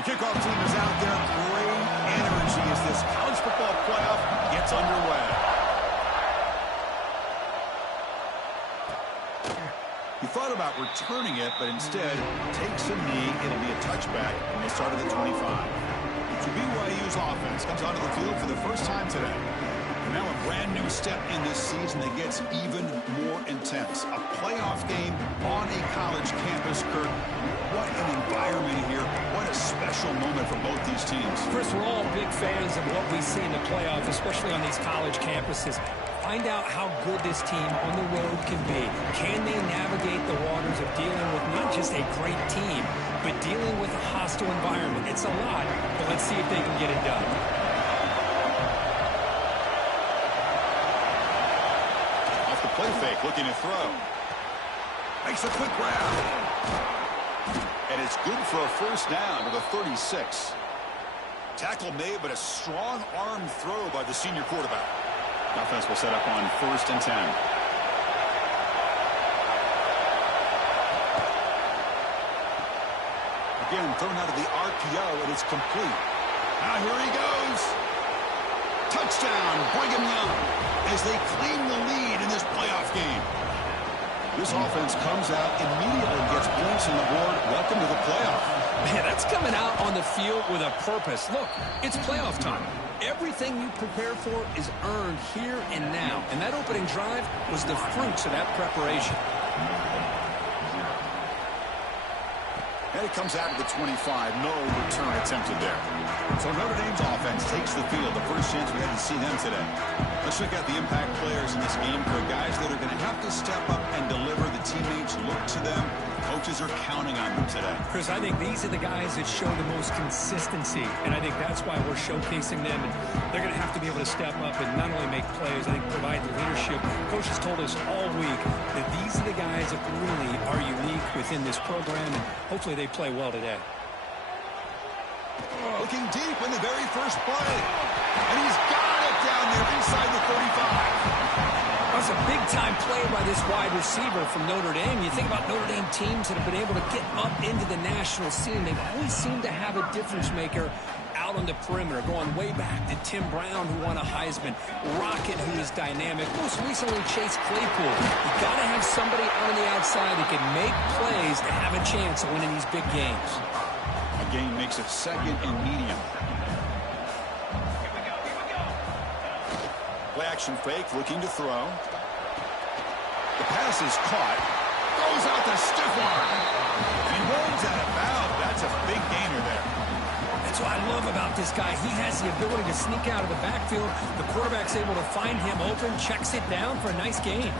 The kickoff team is out there. Great energy as this college football playoff gets underway. He thought about returning it, but instead takes a knee. It'll be a touchback, and they start at the 25. So BYU's offense comes onto the field for the first time today. And now a brand new step in this season that gets even more intense. A playoff game on a college campus, Kurt. What an environment here. What a special moment for both these teams. Chris, we're all big fans of what we see in the playoffs, especially on these college campuses. Find out how good this team on the road can be. Can they navigate the waters of dealing with not just a great team, but dealing with a hostile environment? It's a lot, but let's see if they can get it done. Off the play fake, looking to throw. Makes a quick grab. And it's good for a first down to the 36. Tackle made, but a strong arm throw by the senior quarterback. Offense will set up on 1st and 10. Again, thrown out of the RPO, and it's complete. Now here he goes. Touchdown, Brigham Young, as they claim the lead in this playoff game. This offense comes out immediately and gets points on the board. Welcome to the playoff. Man, that's coming out on the field with a purpose. Look, it's playoff time. Everything you prepare for is earned here and now. And that opening drive was the fruits of that preparation. And it comes out of the 25. No return attempted there. So Notre Dame's offense takes the field. The first chance we had to see them today. Let's check out the impact players in this game. For guys that are going to have to step up and deliver. The teammates look to them. Coaches are counting on them today. Chris, I think these are the guys that show the most consistency, and I think that's why we're showcasing them. And they're going to have to be able to step up and not only make plays, I think provide the leadership. Coaches told us all week that these are the guys that really are unique within this program, and hopefully they play well today. Looking deep in the very first play, and he's got it down there inside the 35. That's a big-time play by this wide receiver from Notre Dame. You think about Notre Dame teams that have been able to get up into the national scene. They've always seemed to have a difference maker out on the perimeter, going way back to Tim Brown, who won a Heisman, Rocket, who is dynamic, most recently Chase Claypool. You got to have somebody on the outside that can make plays to have a chance of winning these big games. A game makes it 2nd and medium. Play action fake, looking to throw. The pass is caught. Throws out the stiff arm. And he rolls out of bounds. That's a big gainer there. That's what I love about this guy. He has the ability to sneak out of the backfield. The quarterback's able to find him open, checks it down for a nice gain.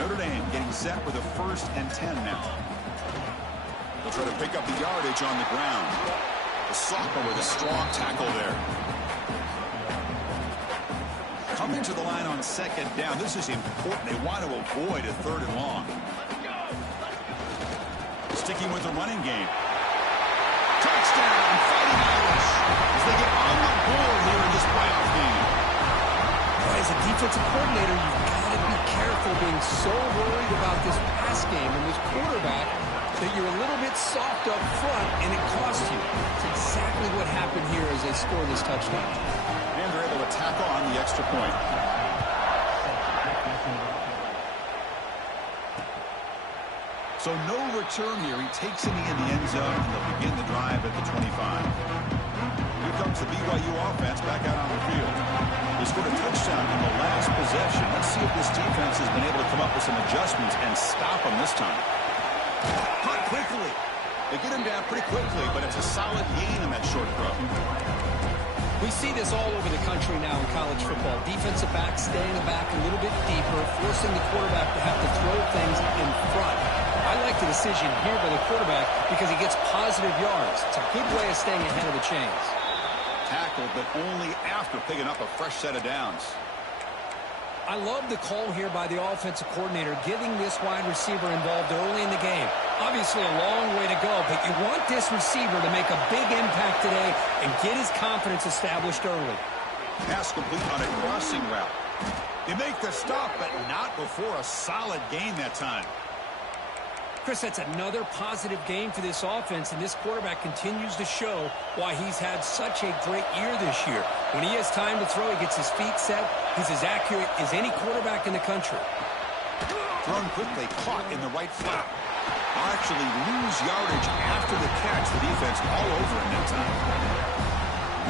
Notre Dame getting set with a 1st and 10 now. They'll try to pick up the yardage on the ground. The sophomore with a strong tackle there. Coming to the line on 2nd down. This is important. They want to avoid a 3rd and long. Sticking with the running game. Touchdown, Fighting Irish, as they get on the board here in this playoff game. Boy, as a defensive coordinator, you've got to be careful being so worried about this pass game and this quarterback that you're a little bit soft up front, and it costs you. It's exactly what happened here as they score this touchdown. And they're able to tackle on the extra point. So no return here. He takes a knee in the end zone, and they'll begin the drive at the 25. Here comes the BYU offense back out on the field. They scored a touchdown in the last possession. Let's see if this defense has been able to come up with some adjustments and stop them this time. Caught quickly. They get him down pretty quickly, but it's a solid gain in that short throw. We see this all over the country now in college football. Defensive backs staying back a little bit deeper, forcing the quarterback to have to throw things in front. I like the decision here by the quarterback because he gets positive yards. It's a good way of staying ahead of the chains. Tackled, but only after picking up a fresh set of downs. I love the call here by the offensive coordinator, getting this wide receiver involved early in the game. Obviously a long way to go, but you want this receiver to make a big impact today and get his confidence established early. Pass complete on a crossing route. They make the stop, but not before a solid gain that time. Chris, that's another positive game for this offense, and this quarterback continues to show why he's had such a great year this year. When he has time to throw, he gets his feet set. He's as accurate as any quarterback in the country. Thrown quickly, caught in the right flat. Actually lose yardage after the catch. The defense all over him that time.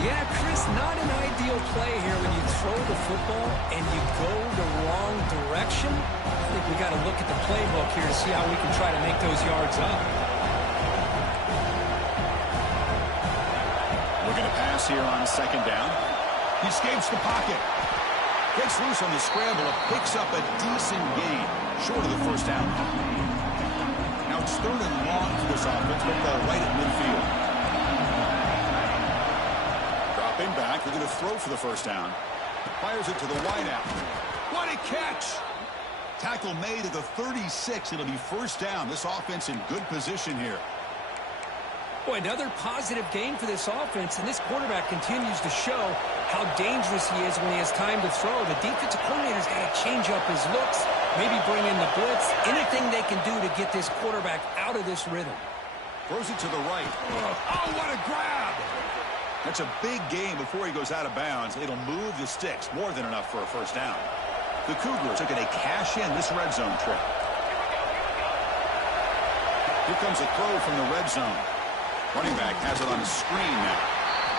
Yeah, Chris, not an ideal play here when you throw the football and you go the wrong direction. I think we got to look at the playbook here to see how we can try to make those yards up. Looking to pass here on second down. He escapes the pocket. Gets loose on the scramble and picks up a decent gain, short of the first down. Now it's 3rd and long for this offense. Football right at midfield. Dropping back, they're going to throw for the first down. Fires it to the wideout. What a catch! Tackle made at the 36. It'll be first down. This offense in good position here. Boy, another positive game for this offense, and this quarterback continues to show how dangerous he is when he has time to throw. The defensive coordinator's got to change up his looks, maybe bring in the blitz, anything they can do to get this quarterback out of this rhythm. Throws it to the right. Oh, what a grab! That's a big gain before he goes out of bounds. It'll move the sticks, more than enough for a first down. The Cougars are going to cash in this red zone trip. Here comes a throw from the red zone. Running back has it on the screen now.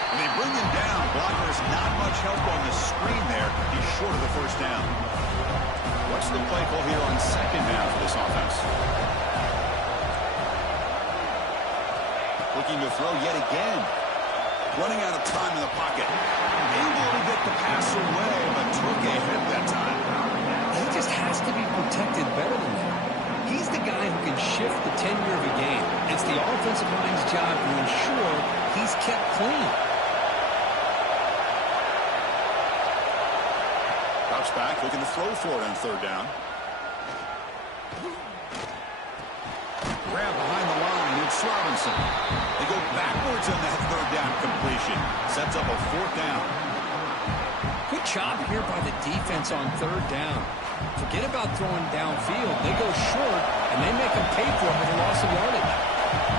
And they bring him down. Blocker's not much help on the screen there. He's short of the first down. What's the play call here on second down for this offense? Looking to throw yet again. Running out of time in the pocket. Able to get the pass away, but took a hit that time. He just has to be protected better than that. He's the guy who can shift the tenure of a game. It's the offensive line's job to ensure he's kept clean. Drops back, looking to throw for it on third down. Grab behind the line, it's Robinson. They go backwards on that third down completion. Sets up a fourth down. Good job here by the defense on third down. Forget about throwing downfield. They go short, and they make them pay for it with a loss of yardage.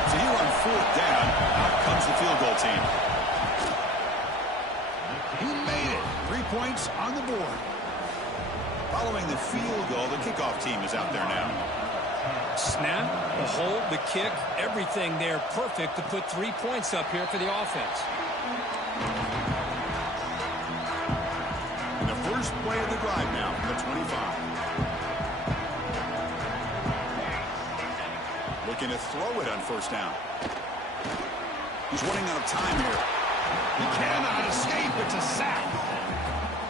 So here on fourth down, out comes the field goal team. He made it. 3 points on the board. Following the field goal, the kickoff team is out there now. Snap, the hold, the kick, everything there perfect to put 3 points up here for the offense. And the first play of the drive now from the 25. Looking to throw it on first down. He's running out of time here. He cannot escape. It's a sack.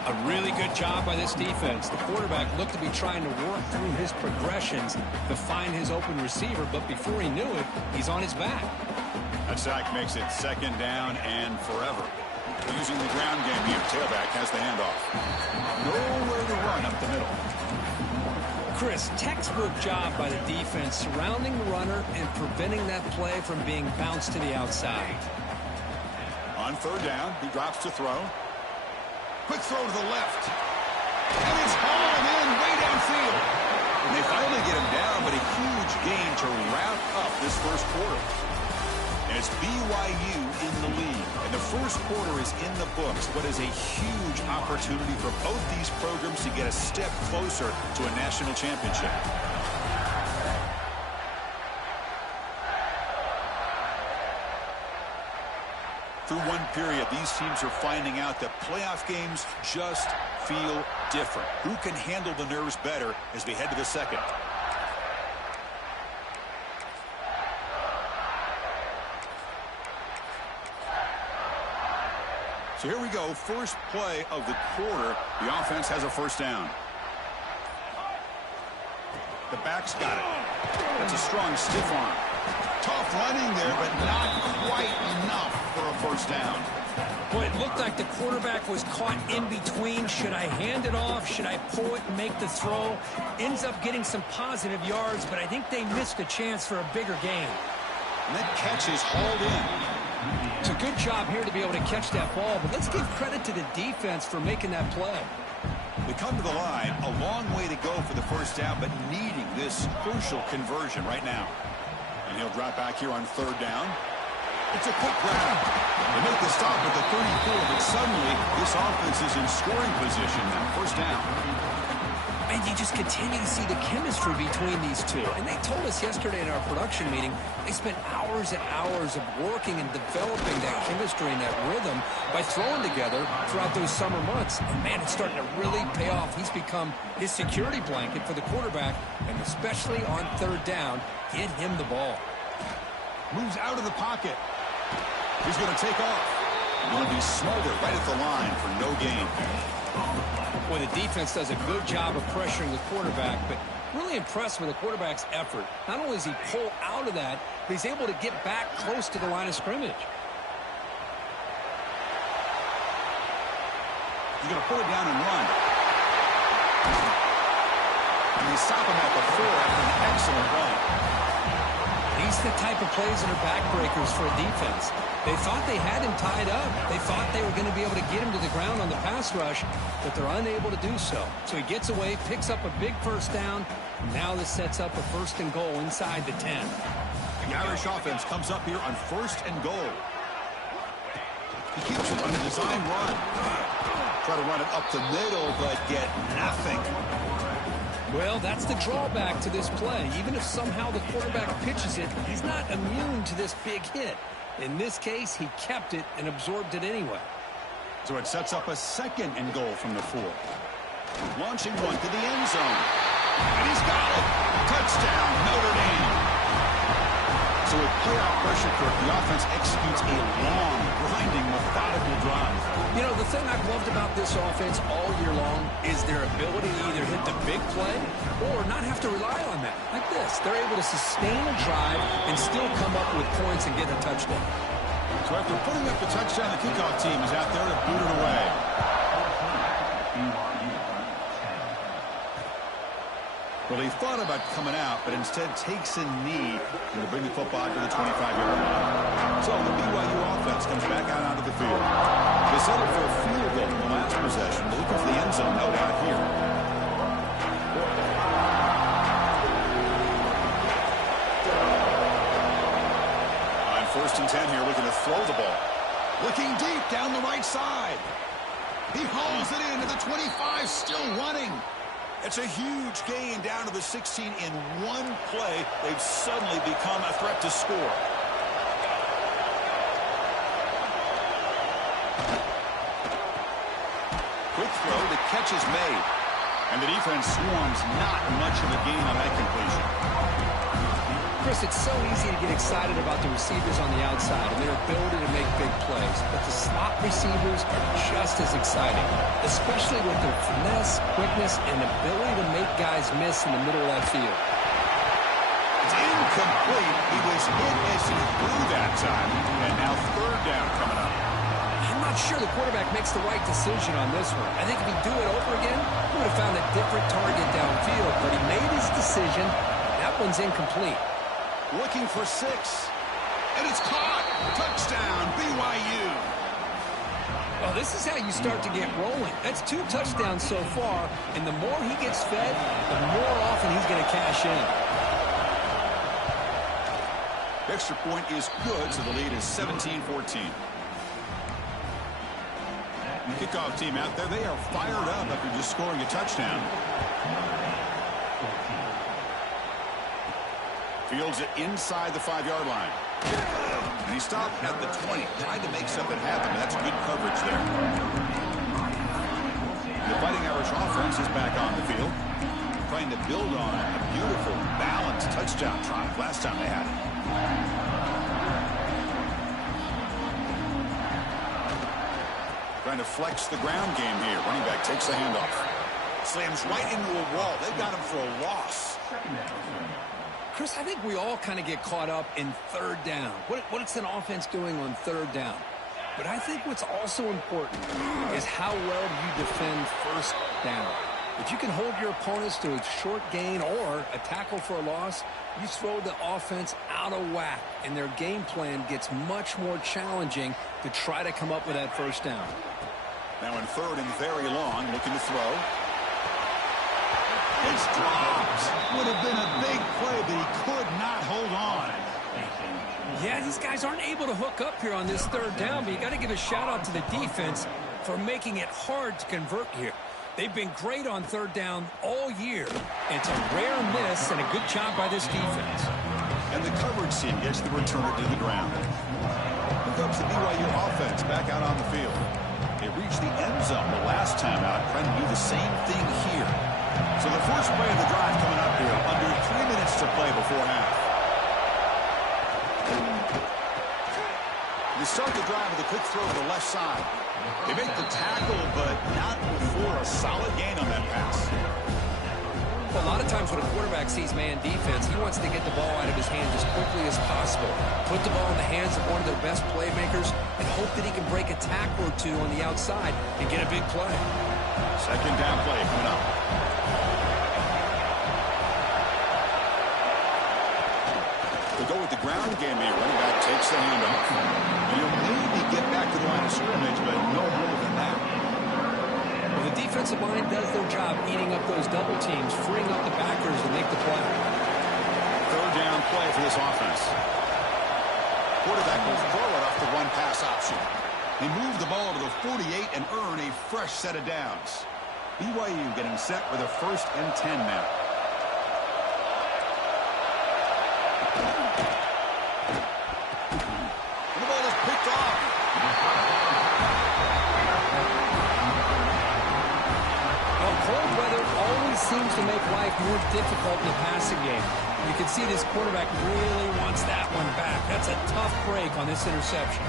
A really good job by this defense. The quarterback looked to be trying to work through his progressions to find his open receiver, but before he knew it, he's on his back. That sack makes it second down and forever. Using the ground game here. Tailback has the handoff. Nowhere to run up the middle. Chris, textbook job by the defense surrounding the runner and preventing that play from being bounced to the outside. On third down, he drops to throw. Quick throw to the left. And it's hauled in way downfield. And they finally get him down, but a huge gain to wrap up this first quarter. And it's BYU in the lead. And the first quarter is in the books. What is a huge opportunity for both these programs to get a step closer to a national championship. Through one period, these teams are finding out that playoff games just feel different. Who can handle the nerves better as we head to the second? So here we go, first play of the quarter. The offense has a first down. The back's got it. That's a strong stiff arm. Tough running there, but not quite enough for a first down. Boy, it looked like the quarterback was caught in between. Should I hand it off? Should I pull it and make the throw? Ends up getting some positive yards, but I think they missed a chance for a bigger gain. And that catch is hauled in. It's a good job here to be able to catch that ball, but let's give credit to the defense for making that play. The come to the line, a long way to go for the first down, but needing this crucial conversion right now. And he'll drop back here on third down. It's a quick grab. They make the stop at the 34, but suddenly this offense is in scoring position now. First down. And you just continue to see the chemistry between these two. And they told us yesterday in our production meeting, they spent hours and hours of working and developing that chemistry and that rhythm by throwing together throughout those summer months. And, man, it's starting to really pay off. He's become his security blanket for the quarterback, and especially on third down, get him the ball. Moves out of the pocket. He's going to take off. Going to be smothered right at the line for no gain. Boy, the defense does a good job of pressuring the quarterback, but really impressed with the quarterback's effort. Not only does he pull out of that, but he's able to get back close to the line of scrimmage. He's going to pull it down and run. And they stop him at the 4 after an excellent run. These are the type of plays that are backbreakers for a defense. They thought they had him tied up. They thought they were going to be able to get him to the ground on the pass rush, but they're unable to do so. So he gets away, picks up a big first down. Now this sets up a first and goal inside the 10. The Irish offense comes up here on first and goal. He keeps it on a design run. Try to run it up the middle, but get nothing. Well, that's the drawback to this play. Even if somehow the quarterback pitches it, he's not immune to this big hit. In this case, he kept it and absorbed it anyway. So it sets up a second and goal from the 4. Launching one to the end zone. And he's got it. Touchdown, Notre Dame. So with playoff pressure, the offense executes a long, grinding, methodical drive. You know, the thing I've loved about this offense all year long is their ability to either hit the big play or not have to rely on that. Like this, they're able to sustain a drive and still come up with points and get a touchdown. So after putting up the touchdown, the kickoff team is out there to boot it away. Well, he thought about coming out, but instead takes a knee to bring the football to the 25-yard line. So the BYU offense comes back out onto the field. They settled for a field goal in the last possession. They're looking for the end zone, no doubt here. On first and 10 here, looking to throw the ball. Looking deep down the right side. He hauls it into the 25, still running. It's a huge gain down to the 16 in one play. They've suddenly become a threat to score. Quick throw, the catch is made. And the defense swarms, not much of a gain on that completion. Chris, it's so easy to get excited about the receivers on the outside and their ability to make big plays, but the slot receivers are just as exciting, especially with their finesse, quickness, and ability to make guys miss in the middle of that field. It's incomplete. He was hit as he threw that time, and now third down coming up. I'm not sure the quarterback makes the right decision on this one. I think if he'd do it over again, he would have found a different target downfield, but he made his decision. That one's incomplete. Looking for 6. And it's caught. Touchdown, BYU. Well, this is how you start to get rolling. That's 2 touchdowns so far, and the more he gets fed, the more often he's going to cash in. Extra point is good, so the lead is 17-14. The kickoff team out there, they are fired up after just scoring a touchdown. Fields it inside the 5-yard line. And he stopped at the 20, tried to make something happen. That's good coverage there. The Fighting Irish offense is back on the field, trying to build on a beautiful, balanced touchdown drive last time they had it. Trying to flex the ground game here. Running back takes the handoff. Slams right into a wall. They got him for a loss. Chris, I think we all kind of get caught up in third down. What's an offense doing on third down? But I think what's also important is how well do you defend first down. If you can hold your opponents to a short gain or a tackle for a loss, you throw the offense out of whack, and their game plan gets much more challenging to try to come up with that first down. Now in third and very long, looking to throw. It's dropped. Would have been a big play, but he could not hold on. Yeah, these guys aren't able to hook up here on this third down, but you got to give a shout-out to the defense for making it hard to convert here. They've been great on third down all year. It's a rare miss and a good job by this defense. And the coverage team gets the returner to the ground. Here comes the BYU offense back out on the field. They reached the end zone the last time out, trying to do the same thing here. So the first play of the drive coming up here, under 3 minutes to play before half. They start the drive with a quick throw to the left side. They make the tackle, but not before a solid gain on that pass. Well, a lot of times when a quarterback sees man defense, he wants to get the ball out of his hands as quickly as possible. Put the ball in the hands of one of their best playmakers and hope that he can break a tackle or two on the outside and get a big play. Second down play coming up. To go with the ground game here, running back takes the handoff. And he'll maybe get back to the line of scrimmage, but no more than that. Well, the defensive line does their job eating up those double teams, freeing up the backers to make the play. Third down play for this offense. Quarterback will throw it off the one pass option. They move the ball to the 48 and earn a fresh set of downs. BYU getting set with a 1st and 10 now. And the ball is picked off. Well, cold weather always seems to make life more difficult in the passing game. You can see this quarterback really wants that one back. That's a tough break on this interception.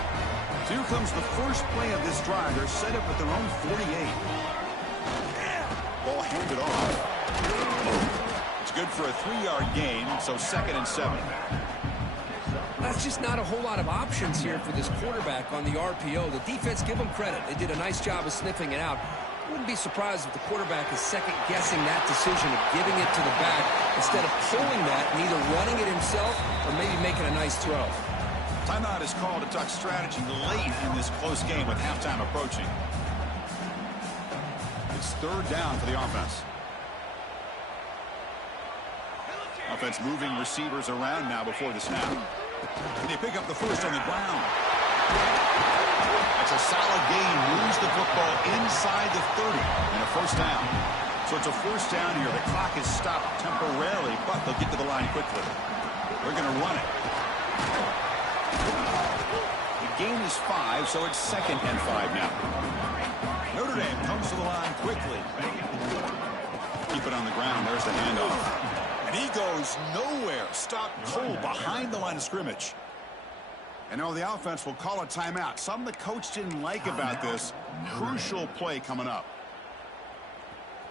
Here comes the first play of this drive. They're set up at their own 48. Ball handed off. It's good for a 3-yard gain, so 2nd and 7. That's just not a whole lot of options here for this quarterback on the RPO. The defense, give them credit. They did a nice job of sniffing it out. Wouldn't be surprised if the quarterback is second-guessing that decision of giving it to the back instead of pulling that and either running it himself or maybe making a nice throw. Timeout is called to talk strategy late in this close game with halftime approaching. It's third down for the offense. Offense moving receivers around now before the snap. And they pick up the first on the ground. That's a solid gain. Moves the football inside the 30 and a first down. So it's a first down here. The clock is stopped temporarily, but they'll get to the line quickly. They're going to run it. The gain is 5, so it's 2nd and 5 now. Notre Dame comes to the line quickly. Keep it on the ground. There's the handoff. And he goes nowhere. Stopped cold behind the line of scrimmage. And now the offense will call a timeout. Something the coach didn't like about this. Crucial play coming up.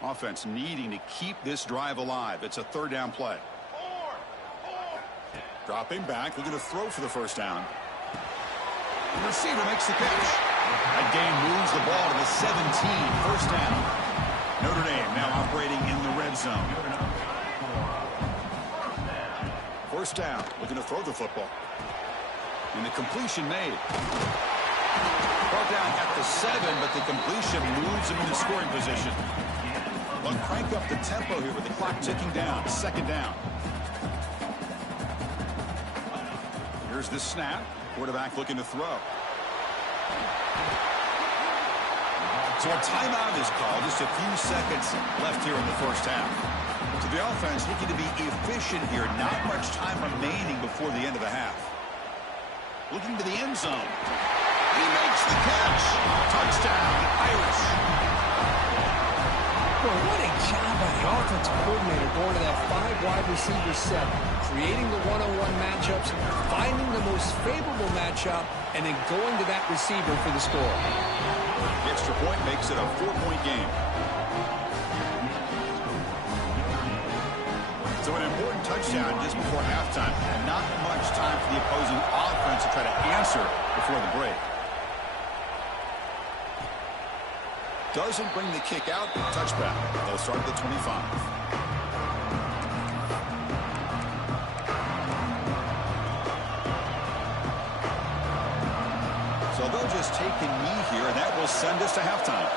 Offense needing to keep this drive alive. It's a third down play. Dropping back, looking to throw for the first down. The receiver makes the catch. That gain moves the ball to the 17. First down. Notre Dame now operating in the red zone. First down, looking to throw the football. And the completion made. Brought down at the 7, but the completion moves him into scoring position. They'll crank up the tempo here with the clock ticking down. Second down. Here's the snap. Quarterback looking to throw. So a timeout is called. Just a few seconds left here in the first half. So the offense looking to be efficient here. Not much time remaining before the end of the half. Looking to the end zone. He makes the catch. Touchdown, Irish. Boy, what a job by the offensive coordinator going to that 5-wide receiver set, creating the one-on-one matchups, finding the most favorable matchup, and then going to that receiver for the score. The extra point makes it a 4-point game. So an important touchdown just before halftime. Not much time for the opposing offense to try to answer before the break. Doesn't bring the kick out. Touchback. They'll start at the 25. So they'll just take the knee here, and that will send us to halftime.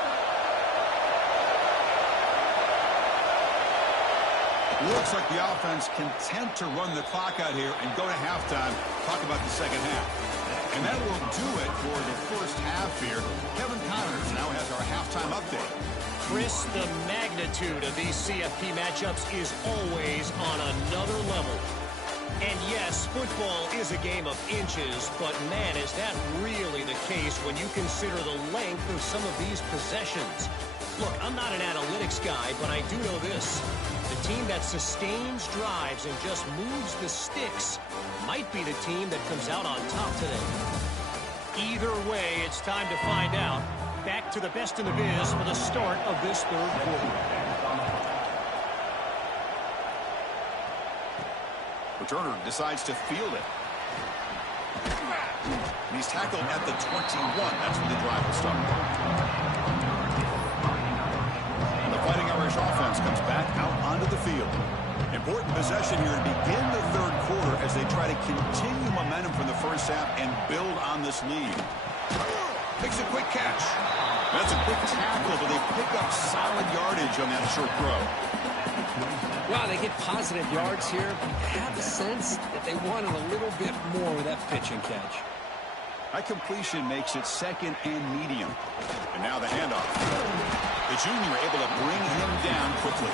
looks like the offense content to run the clock out here and go to halftime. Talk about the second half. And that will do it for the first half here. Kevin Connors now has our halftime update. Chris, the magnitude of these CFP matchups is always on another level. And yes, football is a game of inches, but man, is that really the case when you consider the length of some of these possessions. Look, I'm not an analytics guy, but I do know this. The team that sustains drives and just moves the sticks might be the team that comes out on top today. Either way, it's time to find out. Back to the best in the biz for the start of this third quarter. Returner decides to field it. And he's tackled at the 21. That's when the drive will start. And the Fighting Irish offense comes back out onto the field. Important possession here to begin the third quarter as they try to continue momentum from the first half and build on this lead. Makes a quick catch. That's a quick tackle, but they pick up solid yardage on that short throw. Wow, they get positive yards here. I have the sense that they wanted a little bit more with that pitch and catch. That completion makes it second and medium. And now the handoff. The junior able to bring him down quickly.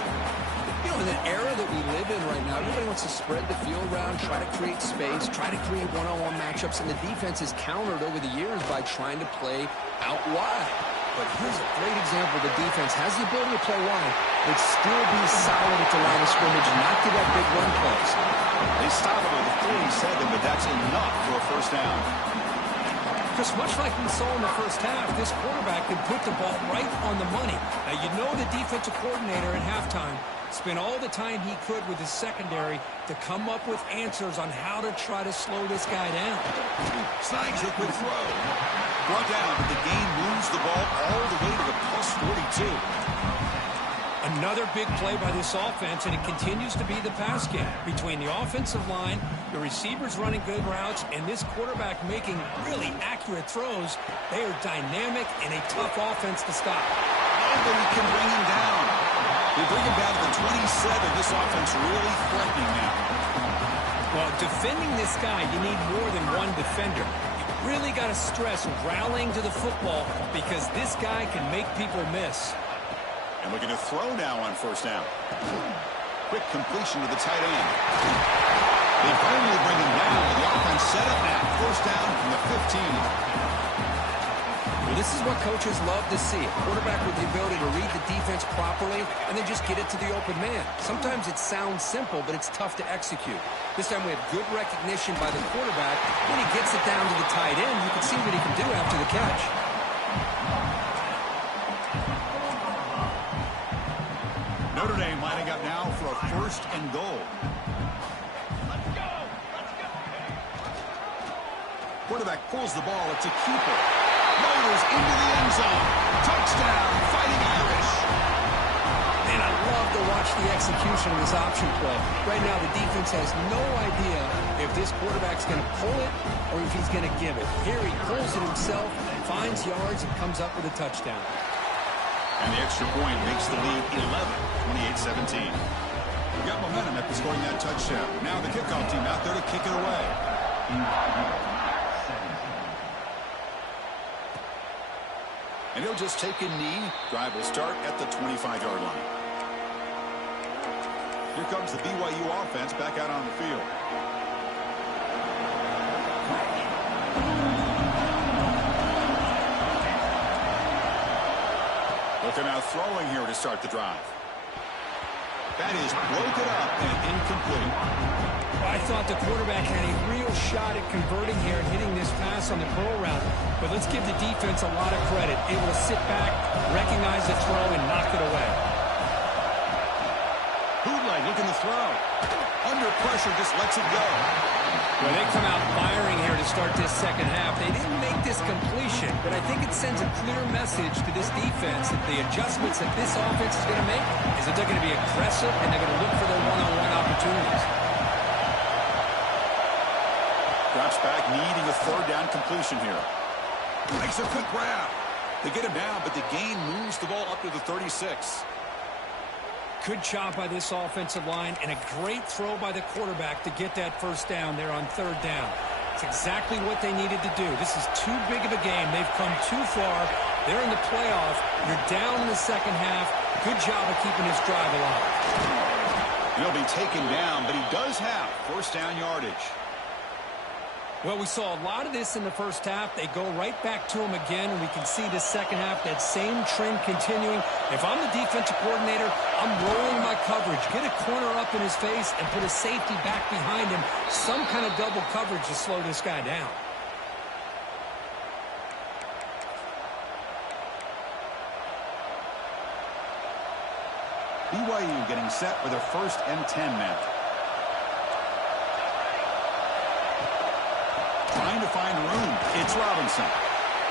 You know, in the era that we live in right now, everybody wants to spread the field around, try to create space, try to create one-on-one matchups, and the defense is countered over the years by trying to play out wide. But here's a great example. The defense has the ability to play wide, but still be solid at the line of scrimmage and not give up big run plays. They stop it with 47, but that's enough for a first down. Because much like we saw in the first half, this quarterback can put the ball right on the money. Now, you know the defensive coordinator at halftime spent all the time he could with his secondary to come up with answers on how to try to slow this guy down. Snags a quick throw. Brought down, but the game moves the ball all the way to the plus 42. Another big play by this offense, and it continues to be the pass game. Between the offensive line, the receivers running good routes, and this quarterback making really accurate throws, they are dynamic and a tough offense to stop. Nobody can bring him down. They bring him down to the 27. This offense really threatening now. Well, defending this guy, you need more than one defender. You really got to stress rallying to the football because this guy can make people miss. And looking to throw now on first down. Quick completion to the tight end. They finally bring him down, but the offense set up now. First down from the 15. Well, this is what coaches love to see. A quarterback with the ability to read the defense properly and then just get it to the open man. Sometimes it sounds simple, but it's tough to execute. This time we have good recognition by the quarterback. When he gets it down to the tight end, you can see what he can do after the catch. Notre Dame lining up now for a first and goal. Let's go! Let's go! Quarterback pulls the ball. It's a keeper. Motors into the end zone. Touchdown, Fighting Irish. And I love to watch the execution of this option play. Right now, the defense has no idea if this quarterback's going to pull it or if he's going to give it. Here he pulls it himself, finds yards, and comes up with a touchdown. And the extra point makes the lead 11, 28-17. We got momentum after scoring that touchdown. Now the kickoff team out there to kick it away. And he'll just take a knee. Drive will start at the 25-yard line. Here comes the BYU offense back out on the field. Looking now throwing here to start the drive. That is broken up and incomplete. I thought the quarterback had a real shot at converting here and hitting this pass on the curl route. But let's give the defense a lot of credit. Able to sit back, recognize the throw, and knock it away. Bootleg looking to throw. Under pressure, just lets it go. Well, they come out firing here to start this second half. They didn't make this completion, but I think it sends a clear message to this defense that the adjustments that this offense is going to make is that they're going to be aggressive and they're going to look for their one-on-one opportunities. Drops back, needing a third down completion here. Makes a quick grab. They get him down, but the gain moves the ball up to the 36. Good job by this offensive line and a great throw by the quarterback to get that first down there on third down. It's exactly what they needed to do. This is too big of a game. They've come too far. They're in the playoff. You're down in the second half. Good job of keeping his drive alive. He'll be taken down, but he does have first down yardage. Well, we saw a lot of this in the first half. They go right back to him again, and we can see the second half, that same trend continuing. If I'm the defensive coordinator, I'm rolling my coverage. Get a corner up in his face and put a safety back behind him. Some kind of double coverage to slow this guy down. BYU getting set for their first and 10 now. Trying to find room. It's Robinson.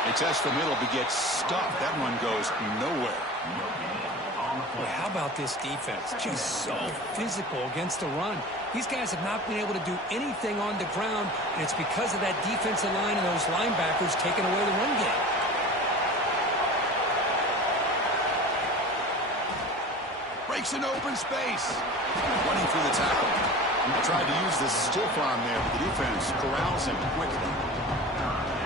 They test the middle, but gets stuffed. That one goes nowhere. Boy, how about this defense? Just so physical against the run. These guys have not been able to do anything on the ground, and it's because of that defensive line and those linebackers taking away the run game. Breaks an open space. Running through the tackle. Tried to use the stiff arm there, but the defense corrals him quickly.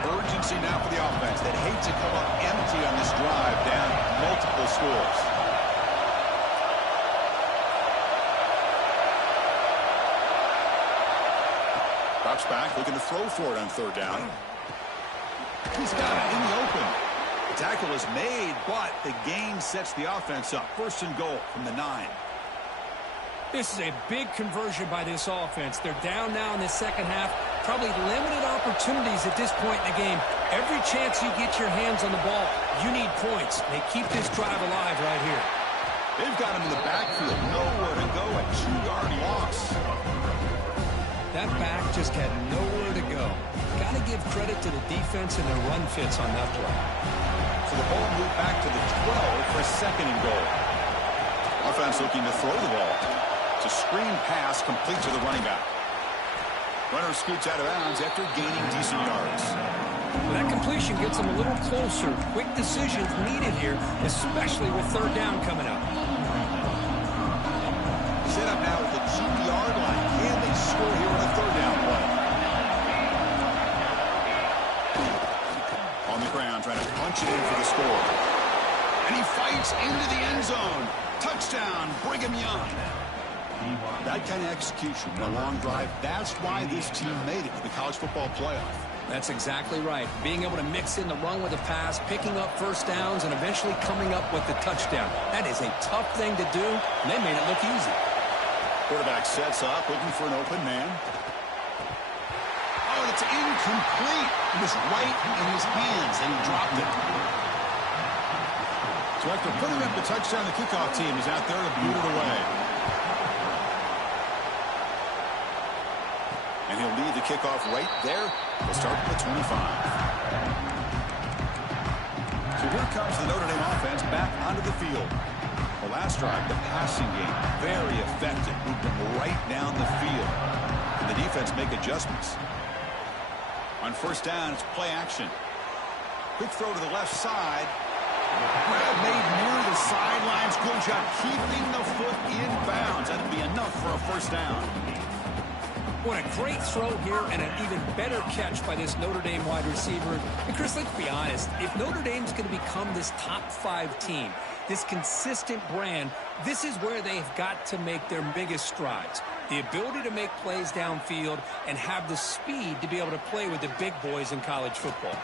Urgency now for the offense that hate to come up empty on this drive, down multiple scores. Drops back, looking to throw for it on third down. He's got it in the open. The tackle is made, but the gain sets the offense up. First and goal from the 9. This is a big conversion by this offense. They're down now in the second half. Probably limited opportunities at this point in the game. Every chance you get your hands on the ball, you need points. They keep this drive alive right here. They've got him in the backfield. Nowhere to go. A 2-yard loss. That back just had nowhere to go. Got to give credit to the defense and their run fits on that play. So the ball moved back to the 12 for second and goal. Offense looking to throw the ball. It's a screen pass complete to the running back. Runner scoots out of bounds after gaining decent yards. Well, that completion gets them a little closer. Quick decisions needed here, especially with third down coming up. Set up now at the 2-yard line. Can they score here on a third down play? On the ground, trying to punch it in for the score. And he fights into the end zone. Touchdown, Brigham Young. That kind of execution, a long drive, that's why this team made it to the college football playoff. That's exactly right. Being able to mix in the run with a pass, picking up first downs, and eventually coming up with the touchdown. That is a tough thing to do, and they made it look easy. Quarterback sets up, looking for an open man. Oh, and it's incomplete. It was right in his hands, and he dropped it. So after putting up the touchdown, the kickoff team is out there to boot it away. And he'll lead the kickoff right there. We'll start at the 25. So here comes the Notre Dame offense back onto the field. The last drive, the passing game, very effective. Moved them right down the field. And the defense make adjustments. On first down, it's play action. Quick throw to the left side. Grab made near the sidelines. Good job keeping the foot in bounds. That'll be enough for a first down. What a great throw here and an even better catch by this Notre Dame wide receiver. And Chris, let's be honest. If Notre Dame's going to become this top 5 team, this consistent brand, this is where they've got to make their biggest strides. The ability to make plays downfield and have the speed to be able to play with the big boys in college football.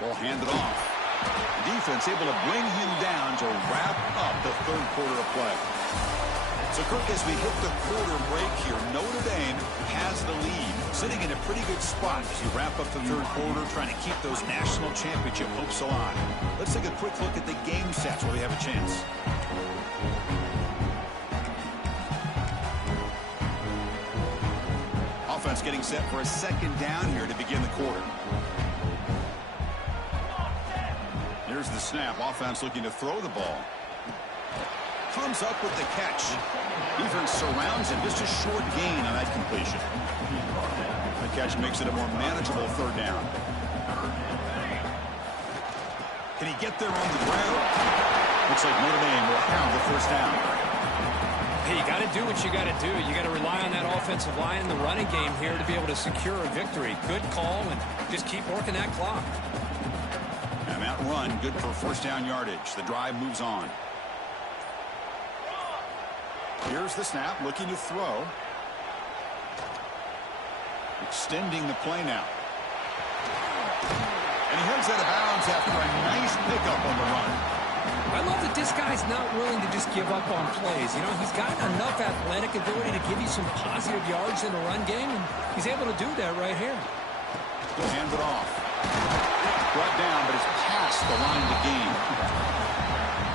Ball handed off. The defense able to bring him down to wrap up the third quarter of play. So, Kirk, as we hit the quarter break here, Notre Dame has the lead, sitting in a pretty good spot as you wrap up the third quarter, trying to keep those national championship hopes alive. Let's take a quick look at the game sets where we have a chance. Offense getting set for a second down here to begin the quarter. Here's the snap. Offense looking to throw the ball. Comes up with the catch. Defense surrounds him. Just a short gain on that completion. The catch makes it a more manageable third down. Can he get there on the ground? Looks like Notre Dame will have the first down. Hey, you got to do what you got to do. You got to rely on that offensive line in the running game here to be able to secure a victory. Good call, and just keep working that clock. And that run, good for first down yardage. The drive moves on. Here's the snap, looking to throw. Extending the play now. And he heads out of bounds after a nice pickup on the run. I love that this guy's not willing to just give up on plays. You know, he's got enough athletic ability to give you some positive yards in the run game, and he's able to do that right here. He'll hand it off. Brought down, but it's past the line to gain.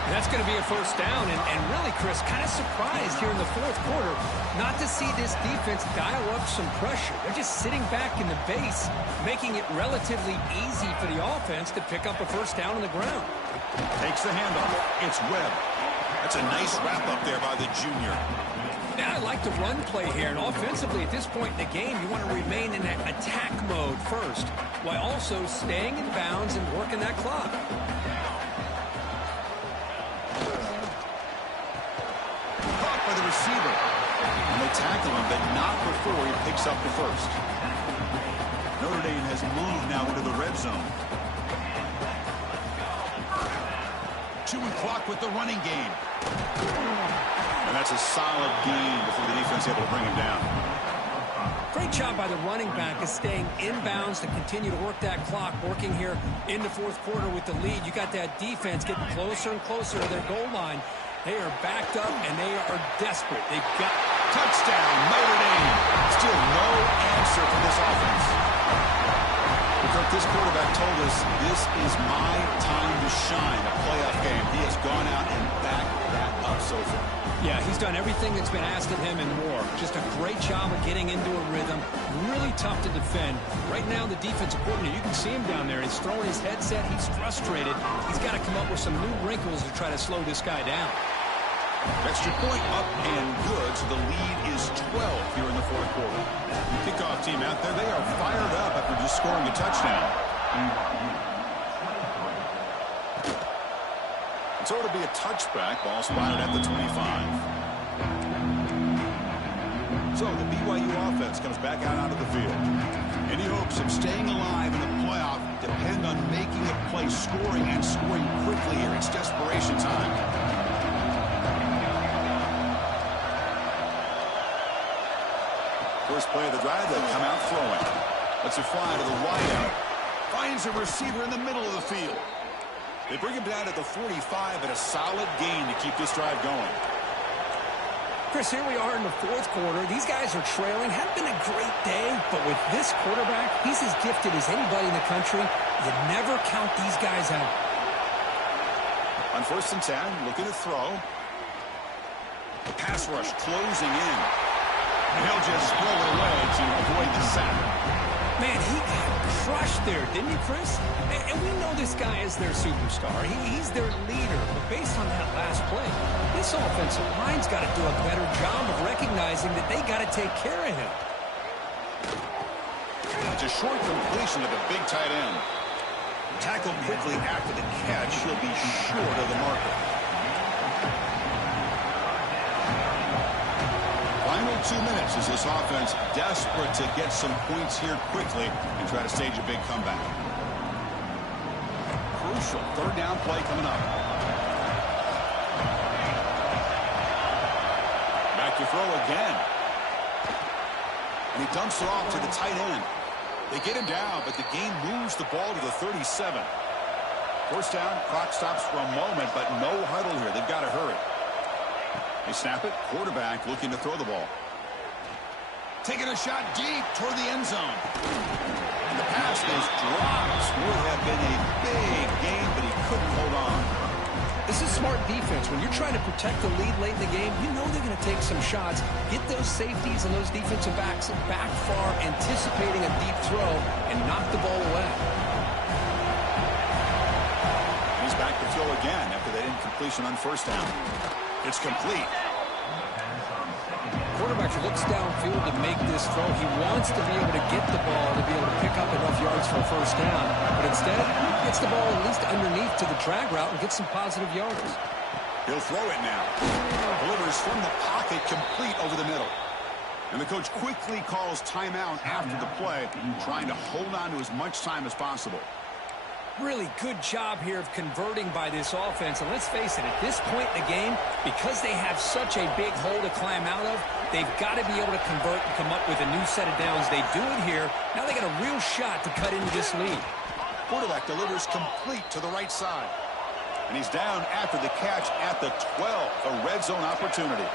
And that's going to be a first down, and really, Chris, kind of surprised here in the fourth quarter not to see this defense dial up some pressure. They're just sitting back in the base, making it relatively easy for the offense to pick up a first down on the ground. Takes the handoff. It's Webb. That's a nice wrap-up there by the junior. Yeah, I like the run play here, and offensively at this point in the game, you want to remain in that attack mode first, while also staying in bounds and working that clock. Caught by the receiver. And they tackle him, but not before he picks up the first. Notre Dame has moved now into the red zone. Chewing clock with the running game. And that's a solid gain before the defense able to bring him down. Great job by the running back is staying inbounds to continue to work that clock, working here in the fourth quarter with the lead. You got that defense getting closer and closer to their goal line. They are backed up, and they are desperate. They've got touchdown, Notre Dame. Still no answer from this offense. Kirk, this quarterback told us this is my time to shine, a playoff game. He has gone out and backed that up so far. Yeah, he's done everything that's been asked of him and more. Just a great job of getting into a rhythm. Really tough to defend. Right now, the defensive coordinator, you can see him down there. He's throwing his headset. He's frustrated. He's got to come up with some new wrinkles to try to slow this guy down. Extra point up and good, so the lead is 12 here in the fourth quarter. Kickoff team out there, they are fired up after just scoring a touchdown. So it'll be a touchback, ball spotted at the 25. So the BYU offense comes back out onto the field. Any hopes of staying alive in the playoff depend on making a play, scoring and scoring quickly here. It's desperation time. First play of the drive, they'll come out throwing. Lets it fly to the wideout. Finds a receiver in the middle of the field. They bring him down at the 45, and a solid gain to keep this drive going. Chris, here we are in the fourth quarter. These guys are trailing. Hadn't been a great day, but with this quarterback, he's as gifted as anybody in the country. You never count these guys out. On 1st and 10, looking to throw. Pass rush closing in. And he'll just throw it away to avoid the sack. Man, he got crushed there, didn't he, Chris? And we know this guy is their superstar. He's their leader. But based on that last play, this offensive line's got to do a better job of recognizing that they got to take care of him. It's a short completion to the big tight end. Tackled quickly after the catch. He'll be short of the marker. Final 2 minutes as this offense desperate to get some points here quickly and try to stage a big comeback. Crucial 3rd down play coming up. Back to throw again. And he dumps it off to the tight end. They get him down, but the game moves the ball to the 37. First down, clock stops for a moment, but no huddle here. They've got to hurry. They snap it. Quarterback looking to throw the ball. Taking a shot deep toward the end zone. And the pass is dropped. Would have been a big game, but he couldn't hold on. This is smart defense. When you're trying to protect the lead late in the game, you know they're going to take some shots. Get those safeties and those defensive backs back far, anticipating a deep throw, and knock the ball away. He's back to throw again after that incompletion on 1st down. It's complete. Quarterback looks downfield to make this throw. He wants to be able to get the ball to be able to pick up enough yards for a first down. But instead, he gets the ball at least underneath to the drag route and gets some positive yards. He'll throw it now. Delivers from the pocket, complete over the middle. And the coach quickly calls timeout after the play, trying to hold on to as much time as possible. Really good job here of converting by this offense. And let's face it, at this point in the game, because they have such a big hole to climb out of, they've got to be able to convert and come up with a new set of downs. They do it here. Now they got a real shot to cut into this lead. Quarterback delivers complete to the right side. And he's down after the catch at the 12, a red zone opportunity.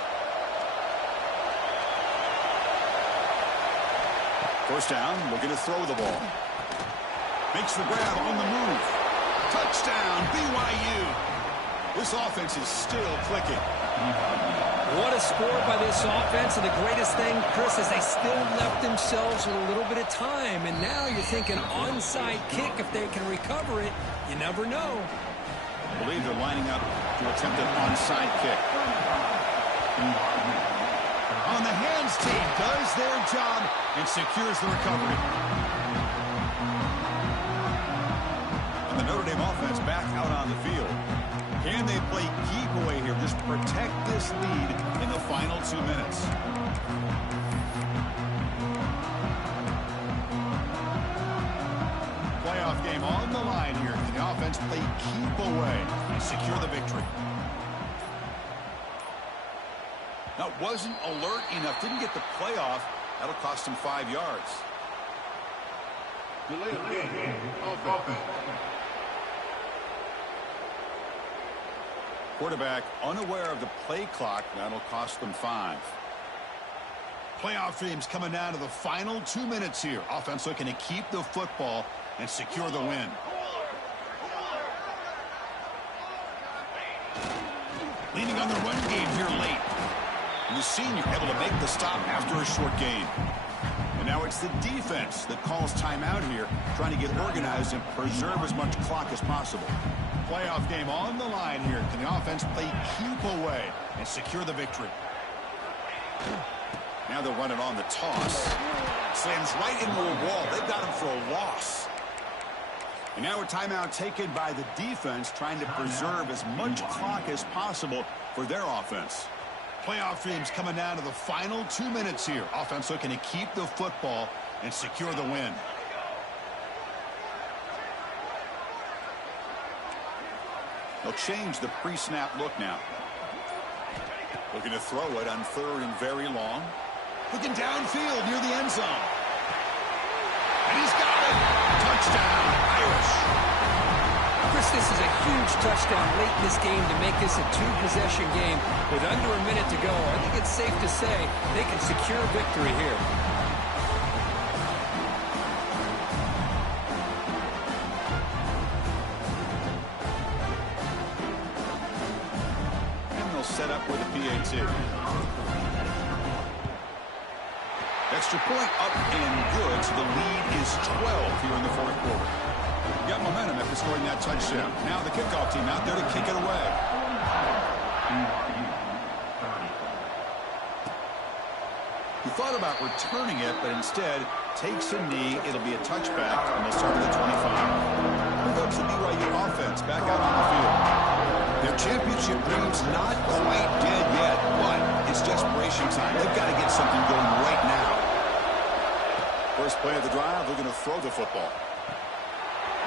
First down, looking to throw the ball. Makes the grab on the move. Touchdown, BYU. This offense is still clicking. What a score by this offense. And the greatest thing, Chris, is they still left themselves with a little bit of time. And now you're thinking onside kick. If they can recover it, you never know. I believe they're lining up to attempt an onside kick. On the hands team does their job and secures the recovery. And the Notre Dame offense back out on the field. Can they play keep away here? Just protect this lead in the final 2 minutes. Playoff game on the line here. Can the offense play keep away and secure the victory? That wasn't alert enough. Didn't get the playoff. That'll cost him 5 yards. Delay of game. Offense. Quarterback unaware of the play clock. That'll cost them 5. Playoff teams coming down to the final 2 minutes here. Offense looking to keep the football and secure the win. Leaning on the run game here late. And the senior able to make the stop after a short gain. And now it's the defense that calls timeout here, trying to get organized and preserve as much clock as possible. Playoff game on the line here. Can the offense play keep away and secure the victory? Now they'll run it on the toss. Slams right into a wall. They've got him for a loss. And now a timeout taken by the defense, trying to preserve as much clock as possible for their offense. Playoff teams coming down to the final 2 minutes here. Offense looking to keep the football and secure the win. They'll change the pre-snap look now. Looking to throw it on 3rd and very long. Looking downfield near the end zone. And he's got it. Touchdown, Irish. Chris, this is a huge touchdown late in this game to make this a 2-possession game. With under a minute to go, I think it's safe to say they can secure victory here. And they'll set up with a PAT. Extra point up and good, so the lead is 12 here in the 4th quarter. Got momentum after scoring that touchdown. Now the kickoff team out there to kick it away. He thought about returning it, but instead takes a knee. It'll be a touchback, and they'll start at the 25. Here comes the BYU offense back out on the field. Their championship dream's not quite dead yet, but it's desperation time. They've got to get something going right now. First play of the drive, they're going to throw the football.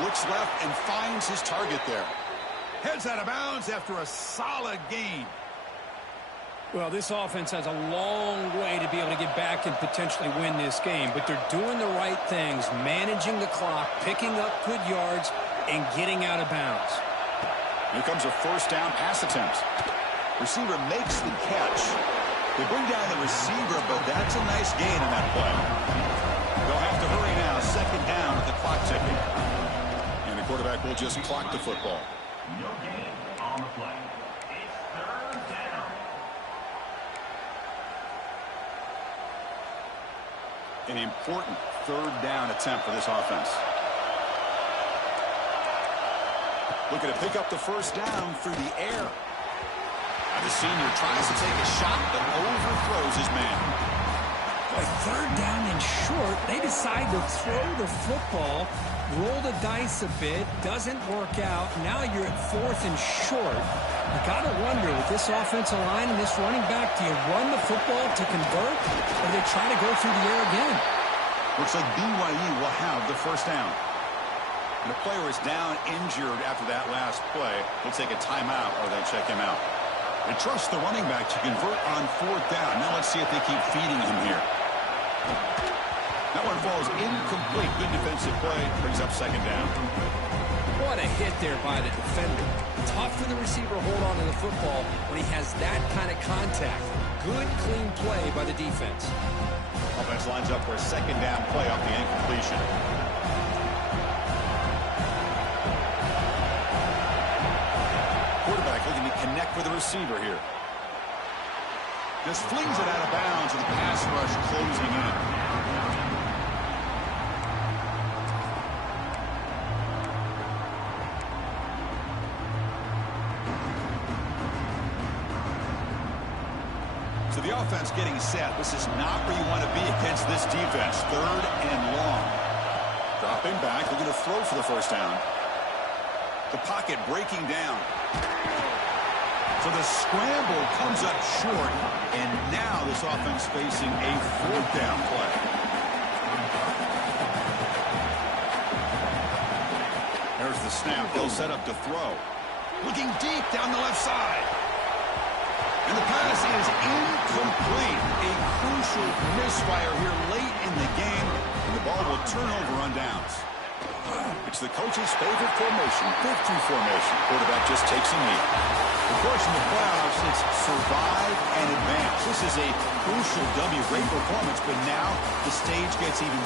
Looks left and finds his target there. Heads out of bounds after a solid gain. Well, this offense has a long way to be able to get back and potentially win this game. But they're doing the right things, managing the clock, picking up good yards, and getting out of bounds. Here comes a first down pass attempt. Receiver makes the catch. They bring down the receiver, but that's a nice gain in that play. They'll have to hurry now. 2nd down with the clock ticking. And the quarterback will just clock the football. No gain on the play. It's 3rd down. An important 3rd down attempt for this offense. Looking to pick up the first down through the air. Now the senior tries to take a shot, but overthrows his man. Boy, third down and short. They decide to throw the football, roll the dice a bit, doesn't work out. Now you're at fourth and short. You got to wonder, with this offensive line and this running back, do you run the football to convert, or do they try to go through the air again? Looks like BYU will have the first down. And the player is down injured after that last play. They'll take a timeout or they check him out. They trust the running back to convert on fourth down. Now let's see if they keep feeding him here. That one falls incomplete. Good defensive play. Brings up second down. What a hit there by the defender. Tough for the receiver to hold on to the football when he has that kind of contact. Good, clean play by the defense. Offense lines up for a second down play off the incompletion. Quarterback looking to connect with the receiver here. Just flings it out of bounds and the pass rush closing in. So the offense getting set. This is not where you want to be against this defense. Third and long. Dropping back, looking to throw for the first down. The pocket breaking down. So the scramble comes up short, and now this offense facing a fourth down play. There's the snap. They'll set up to throw. Looking deep down the left side. And the pass is incomplete. A crucial misfire here late in the game, and the ball will turn over on downs. It's the coach's favorite formation, victory formation. Quarterback just takes a knee. Of course, in the playoffs, it's survive and advance. This is a crucial W. Great performance, but now the stage gets even